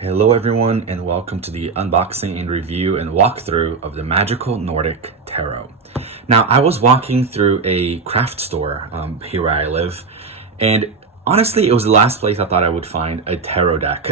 Hello everyone and welcome to the unboxing and review and walkthrough of the Magical Nordic Tarot. Now I was walking through a craft store here where I live, and honestly it was the last place I thought I would find a tarot deck.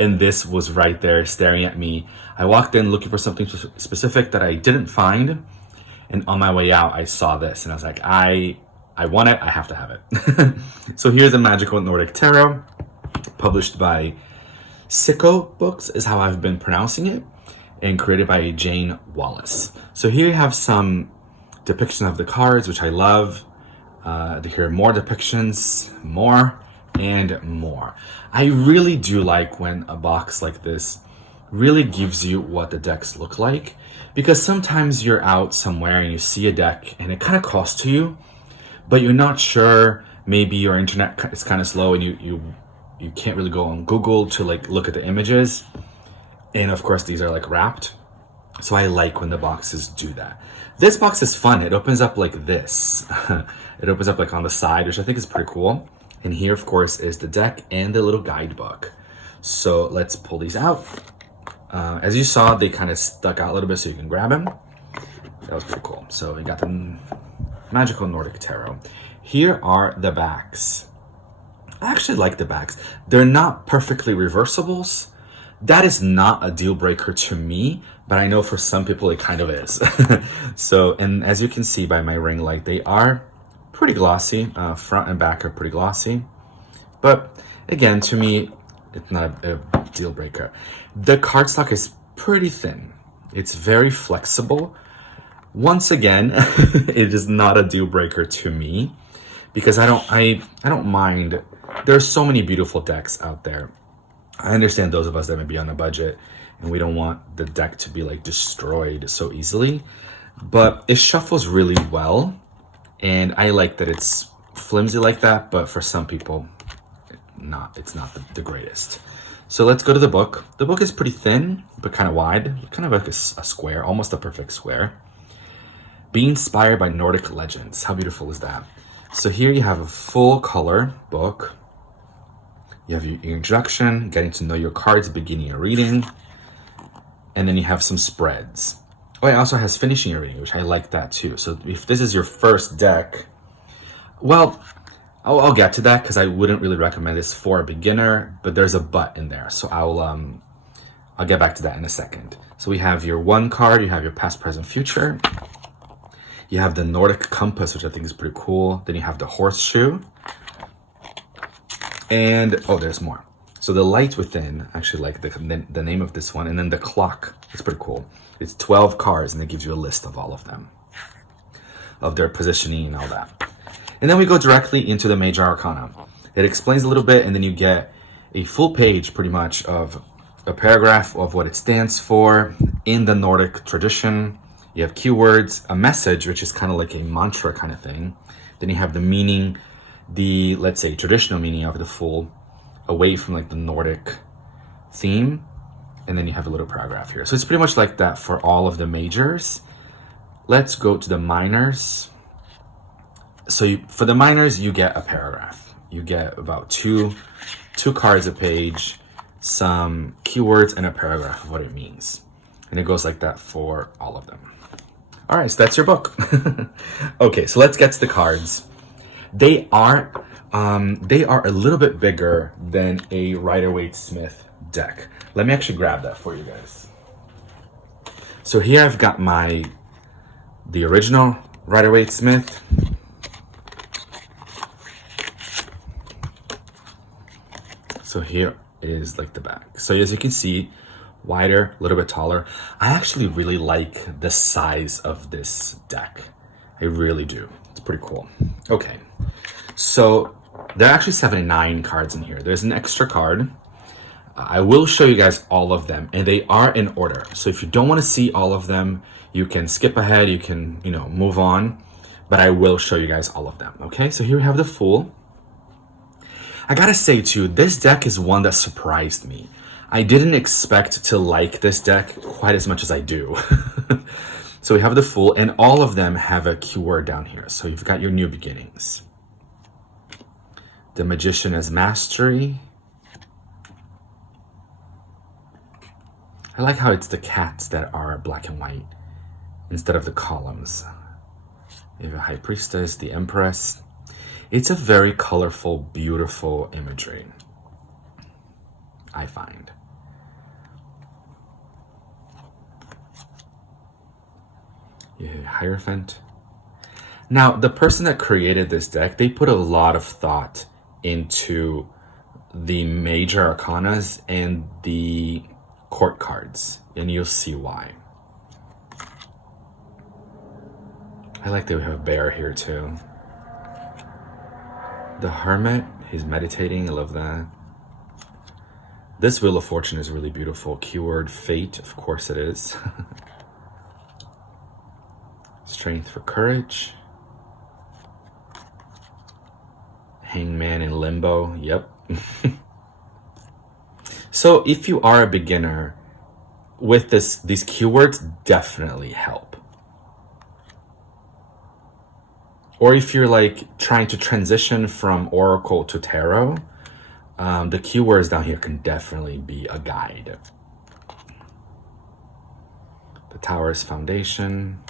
And this was right there staring at me. I walked in looking for something specific that I didn't find, and on my way out I saw this and I was like, I want it, I have to have it. So here's the Magical Nordic Tarot, published by Icaro Books is how I've been pronouncing it, and created by Jane Wallace. So here you have some depiction of the cards, which I love. To hear more depictions, more and more. I really do like when a box like this really gives you what the decks look like, because sometimes you're out somewhere and you see a deck and it kind of calls to you, but you're not sure. Maybe your internet is kind of slow and you can't really go on Google to like look at the images. And of course these are like wrapped. So I like when the boxes do that. This box is fun. It opens up like this. It opens up like on the side, which I think is pretty cool. And here of course is the deck and the little guidebook. So let's pull these out. As you saw, they kind of stuck out a little bit so you can grab them. That was pretty cool. So we got the Magical Nordic Tarot. Here are the backs. I actually like the backs. They're not perfectly reversibles. That is not a deal breaker to me, but I know for some people it kind of is. So, and as you can see by my ring light, they are pretty glossy. Front and back are pretty glossy. But again, to me, it's not a deal breaker. The cardstock is pretty thin. It's very flexible. Once again, it is not a deal breaker to me, because I don't mind. There's so many beautiful decks out there. I understand those of us that may be on a budget and we don't want the deck to be like destroyed so easily, but it shuffles really well, and I like that it's flimsy like that, but for some people it's not the greatest. So let's go to the book. The book is pretty thin but kind of wide, kind of like a square, almost a perfect square. Be inspired by Nordic legends. How beautiful is that? So here you have a full color book. You have your introduction, getting to know your cards, beginning your reading, and then you have some spreads. Oh, it also has finishing your reading, which I like that too. So if this is your first deck, well, I'll get to that because I wouldn't really recommend this for a beginner, but there's a but in there. So I'll get back to that in a second. So we have your one card, you have your past, present, future. You have the Nordic compass, which I think is pretty cool. Then you have the horseshoe. And, oh, there's more. So the light within, actually like the name of this one, and then the clock. It's pretty cool. It's 12 cards, and it gives you a list of all of them, of their positioning and all that. And then we go directly into the major arcana. It explains a little bit, and then you get a full page pretty much of a paragraph of what it stands for in the Nordic tradition. You have keywords, a message, which is kind of like a mantra kind of thing. Then you have the meaning, the, let's say, traditional meaning of the full, away from like the Nordic theme. And then you have a little paragraph here. So it's pretty much like that for all of the majors. Let's go to the minors. So for the minors, you get a paragraph. You get about two cards a page, some keywords, and a paragraph of what it means. And it goes like that for all of them. All right, so that's your book. Okay, so let's get to the cards. They are a little bit bigger than a Rider-Waite-Smith deck. Let me actually grab that for you guys. So here I've got the original Rider-Waite-Smith. So here is like the back. So as you can see, wider, a little bit taller. I actually really like the size of this deck. I really do. It's pretty cool. Okay, so there are actually 79 cards in here. There's an extra card. I will show you guys all of them, and they are in order. So if you don't want to see all of them, you can skip ahead, you can, move on, but I will show you guys all of them. Okay, so here we have the Fool. I gotta say too, this deck is one that surprised me. I didn't expect to like this deck quite as much as I do. So we have the Fool, and all of them have a keyword down here. So you've got your new beginnings. The Magician as mastery. I like how it's the cats that are black and white instead of the columns. You have a high priestess, the empress. It's a very colorful, beautiful imagery, I find. You have Hierophant. Now, the person that created this deck, they put a lot of thought into the major arcanas and the court cards, and you'll see why. I like that we have a bear here too. The Hermit, he's meditating, I love that. This Wheel of Fortune is really beautiful. Keyword Fate, of course it is. Strength for Courage. Hangman in Limbo, yep. So if you are a beginner, with these keywords definitely help. Or if you're like trying to transition from Oracle to Tarot, the keywords down here can definitely be a guide. The Tower's Foundation.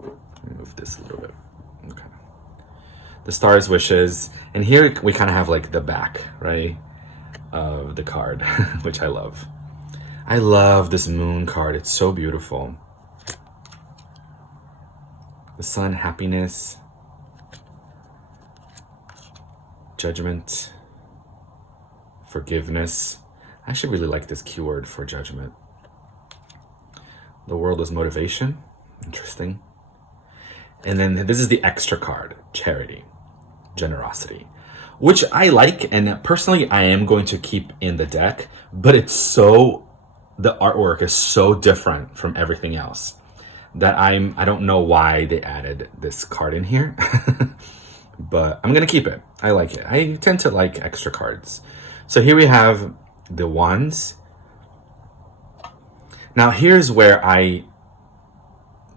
Let me move this a little bit. Okay. The Star's Wishes. And here we kind of have like the back, right, of the card, which I love. I love this Moon card. It's so beautiful. The Sun, Happiness. Judgment. Forgiveness. I actually really like this keyword for Judgment. The World is Motivation. Interesting. And then this is the extra card, Charity, Generosity, which I like, and personally I am going to keep in the deck, but the artwork is so different from everything else that I don't know why they added this card in here, but I'm gonna keep it. I like it. I tend to like extra cards. So here we have the Wands. Now here's where I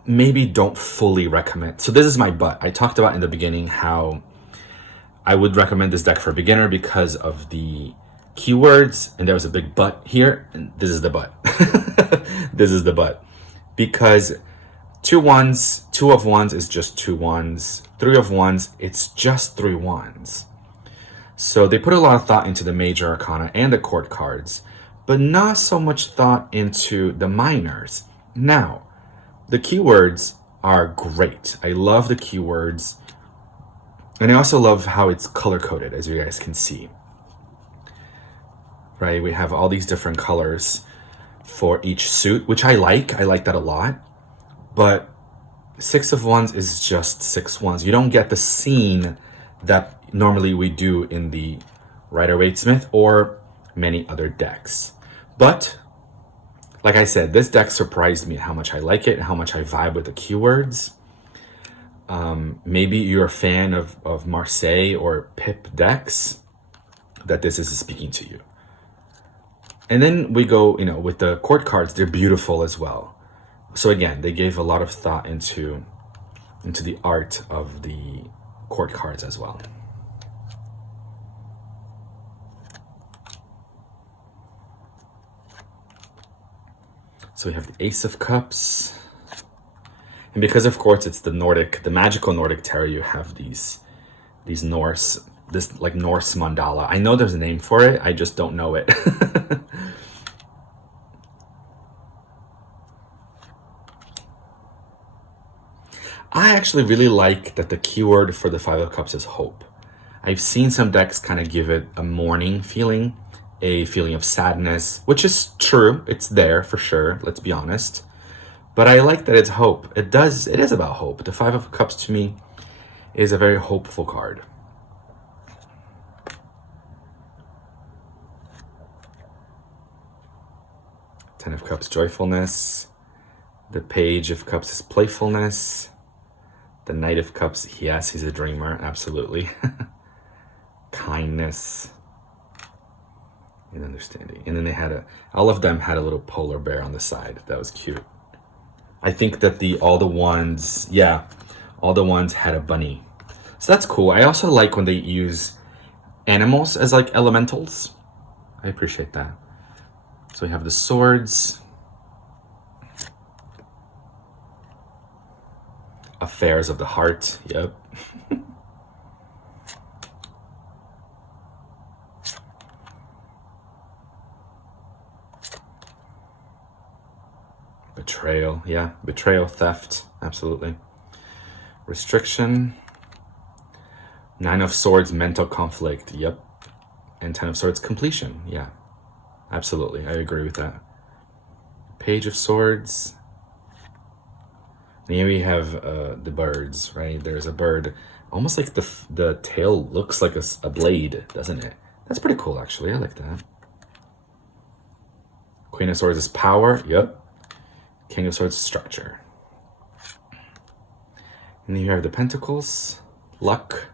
maybe don't fully recommend. So this is my but. I talked about in the beginning how I would recommend this deck for a beginner because of the keywords, and there was a big but here, and this is the but. This is the but. Because 2 wands, 2 of wands is just 2 wands. 3 of wands, it's just 3 wands. So they put a lot of thought into the major arcana and the court cards, but not so much thought into the minors. Now, the keywords are great. I love the keywords. And I also love how it's color-coded, as you guys can see. Right, we have all these different colors for each suit, which I like. I like that a lot. But 6 of wands is just 6 wands. You don't get the scene that normally we do in the Rider-Waite-Smith or many other decks. But like I said, this deck surprised me how much I like it, how much I vibe with the keywords. Maybe you're a fan of Marseille or Pip decks, that this is speaking to you. And then we go, with the court cards, they're beautiful as well. So again, they gave a lot of thought into the art of the court cards as well. So we have the Ace of Cups. And because of course it's the Nordic, the magical Nordic tarot, you have these Norse, this like Norse mandala. I know there's a name for it, I just don't know it. I actually really like that the keyword for the 5 of Cups is hope. I've seen some decks kind of give it a mourning feeling, a feeling of sadness, which is true. It's there for sure, let's be honest. But I like that it's hope. It is about hope. The 5 of Cups to me is a very hopeful card. Ten of Cups, joyfulness. The Page of Cups is playfulness. The Knight of Cups, yes, he's a dreamer, absolutely. Kindness and understanding. And then they had all of them had a little polar bear on the side. That was cute. I think that all the ones had a bunny. So that's cool. I also like when they use animals as like elementals. I appreciate that. So we have the swords, affairs of the heart. Yep. Betrayal, yeah. Betrayal, theft, absolutely. Restriction. Nine of Swords, mental conflict, yep. And Ten of Swords, completion, yeah. Absolutely, I agree with that. Page of Swords. And here we have the birds, right? There's a bird, almost like the tail looks like a blade, doesn't it? That's pretty cool, actually. I like that. Queen of Swords is power, yep. King of Swords, structure. And then you have the Pentacles, luck,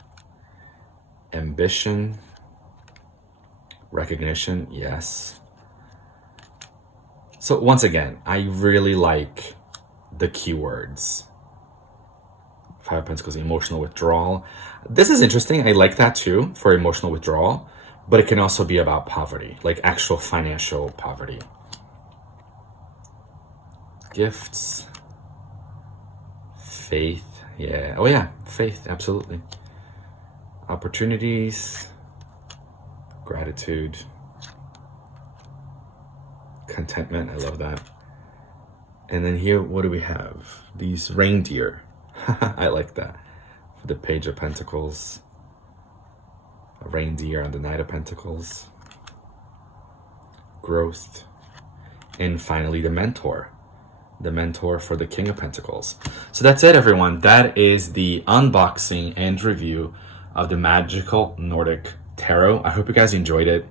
ambition, recognition, yes. So once again, I really like the keywords. Five of Pentacles, emotional withdrawal. This is interesting. I like that too for emotional withdrawal, but it can also be about poverty, like actual financial poverty. Gifts, faith, yeah. Oh yeah, faith, absolutely. Opportunities, gratitude, contentment, I love that. And then here, what do we have? These reindeer. I like that. For the Page of Pentacles, a reindeer on the Knight of Pentacles, growth, and finally the mentor. The mentor for the King of Pentacles. So that's it, everyone. That is the unboxing and review of the Magical Nordic Tarot. I hope you guys enjoyed it.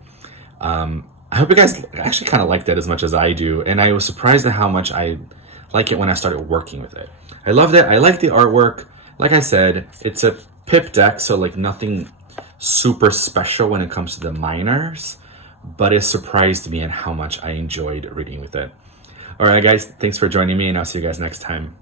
I hope you guys actually kind of liked it as much as I do. And I was surprised at how much I like it when I started working with it. I loved it. I like the artwork. Like I said, it's a pip deck, so like nothing super special when it comes to the minors, but it surprised me at how much I enjoyed reading with it. All right, guys, thanks for joining me, and I'll see you guys next time.